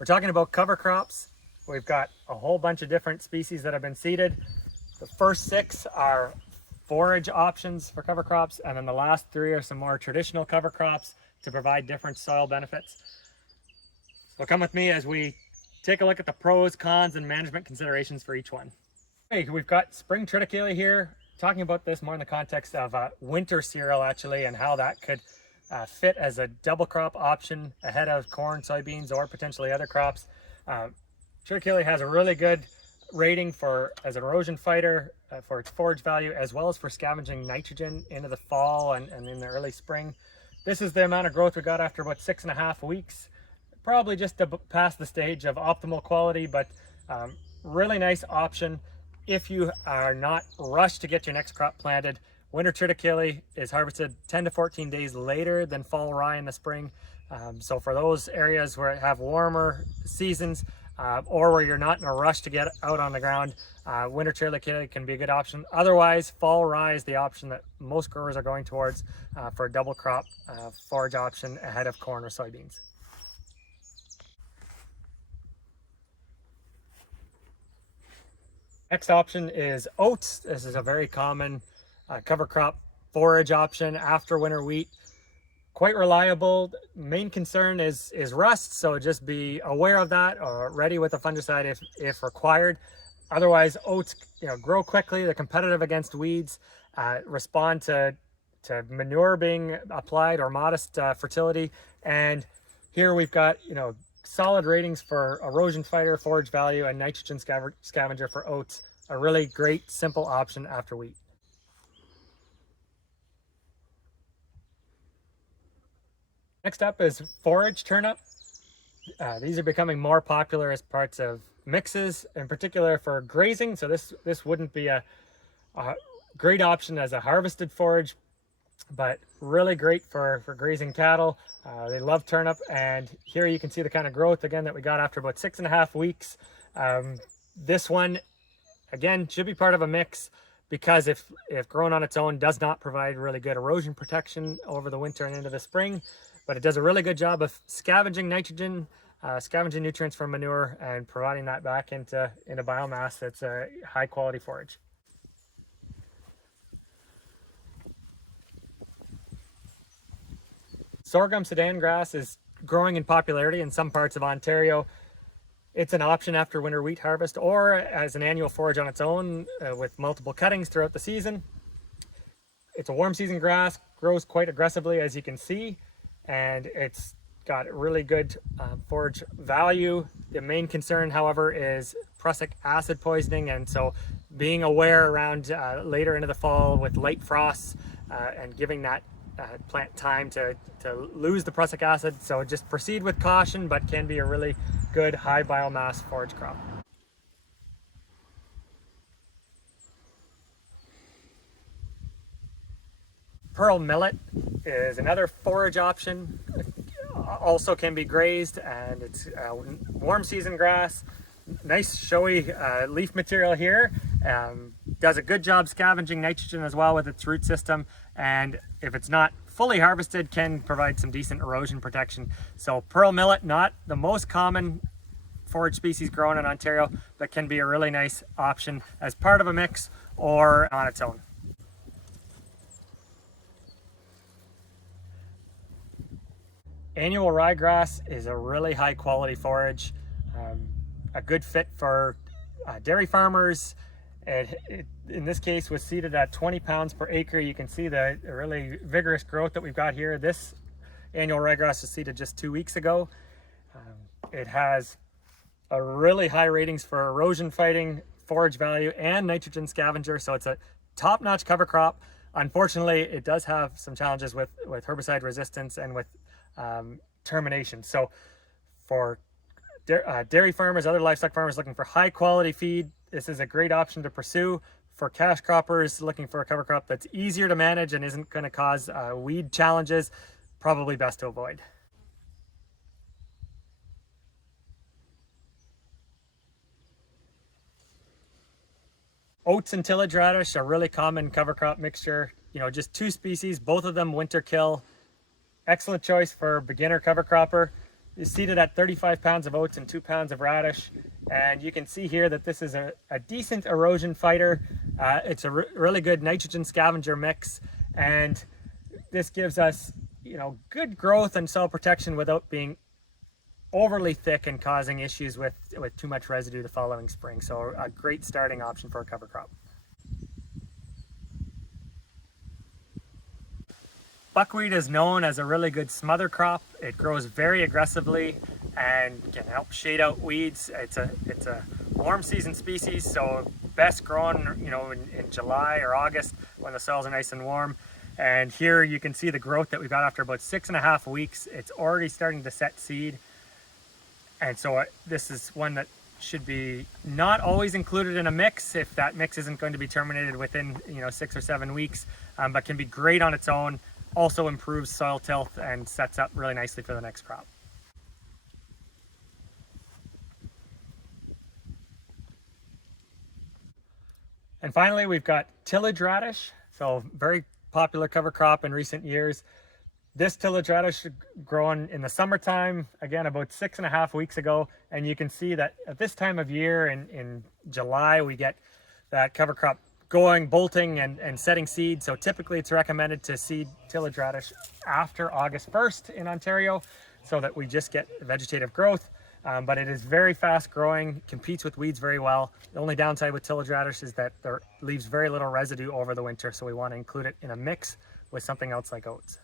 We're talking about cover crops. We've got a whole bunch of different species that have been seeded. The first 6 are forage options for cover crops, and then the last 3 are some more traditional cover crops to provide different soil benefits. So come with me as we take a look at the pros, cons, and management considerations for each one. Hey, we've got spring triticale here, talking about this more in the context of winter cereal actually, and how that could fit as a double crop option ahead of corn, soybeans, or potentially other crops. Triticale has a really good rating as an erosion fighter for its forage value, as well as for scavenging nitrogen into the fall and in the early spring. This is the amount of growth we got after about 6.5 weeks, probably just past the stage of optimal quality, but really nice option if you are not rushed to get your next crop planted. Winter triticale is harvested 10 to 14 days later than fall rye in the spring. So for those areas where have warmer seasons or where you're not in a rush to get out on the ground, winter triticale can be a good option. Otherwise, fall rye is the option that most growers are going towards for a double crop forage option ahead of corn or soybeans. Next option is oats. This is a very common cover crop forage option after winter wheat. Quite reliable. Main concern is rust, so just be aware of that or ready with a fungicide if required. Otherwise, oats grow quickly. They're competitive against weeds, respond to manure being applied or modest fertility. And here we've got solid ratings for erosion fighter, forage value, and nitrogen scavenger for oats. A really great, simple option after wheat. Next up is forage turnip. These are becoming more popular as parts of mixes, in particular for grazing. So this wouldn't be a great option as a harvested forage, but really great for grazing cattle. They love turnip, and here you can see the kind of growth again that we got after about 6.5 weeks. This one again should be part of a mix, because if grown on its own does not provide really good erosion protection over the winter and into the spring, but it does a really good job of scavenging nitrogen, scavenging nutrients from manure, and providing that back into biomass. That's a high quality forage. Sorghum-sudangrass is growing in popularity in some parts of Ontario. It's an option after winter wheat harvest or as an annual forage on its own with multiple cuttings throughout the season. It's a warm season grass, grows quite aggressively as you can see, and it's got really good forage value. The main concern, however, is prussic acid poisoning, and so being aware around later into the fall with light frosts and giving that plant time to lose the prussic acid. So just proceed with caution, but can be a really good high biomass forage crop. Pearl millet is another forage option. Also can be grazed, and it's warm season grass. Nice showy leaf material here. Does a good job scavenging nitrogen as well with its root system, and if it's not fully harvested, can provide some decent erosion protection. So pearl millet, not the most common forage species grown in Ontario, but can be a really nice option as part of a mix or on its own. Annual ryegrass is a really high quality forage, a good fit for dairy farmers. It in this case was seeded at 20 pounds per acre. You can see the really vigorous growth that we've got here. This annual ryegrass was seeded just 2 weeks ago. It has a really high ratings for erosion fighting, forage value, and nitrogen scavenger. So it's a top-notch cover crop. Unfortunately, it does have some challenges with herbicide resistance and with termination. So for dairy farmers, other livestock farmers looking for high quality feed, this is a great option to pursue. For cash croppers looking for a cover crop that's easier to manage and isn't going to cause weed challenges, probably best to avoid. Oats and tillage radish, a really common cover crop mixture. Just 2 species, both of them winter kill. Excellent choice for beginner cover cropper. is seeded at 35 pounds of oats and 2 pounds of radish. And you can see here that this is a decent erosion fighter. It's a really good nitrogen scavenger mix, and this gives us, you know, good growth and soil protection without being overly thick and causing issues with too much residue the following spring. So a great starting option for a cover crop. Buckwheat is known as a really good smother crop. It grows very aggressively and can help shade out weeds. It's a warm season species, so best grown, you know, in July or August when the soils are nice and warm. And here you can see the growth that we've got after about 6.5 weeks. It's already starting to set seed. And so this is one that should be not always included in a mix if that mix isn't going to be terminated within, you know, 6 or 7 weeks, but can be great on its own. Also improves soil tilth and sets up really nicely for the next crop. And finally, we've got tillage radish. So very popular cover crop in recent years. This tillage radish grown in the summertime, again, about 6.5 weeks ago. And you can see that at this time of year in July, we get that cover crop going, bolting and setting seed. So typically it's recommended to seed tillage radish after August 1st in Ontario so that we just get vegetative growth. But it is very fast growing, competes with weeds very well. The only downside with tillage radish is that it leaves very little residue over the winter. So we want to include it in a mix with something else like oats.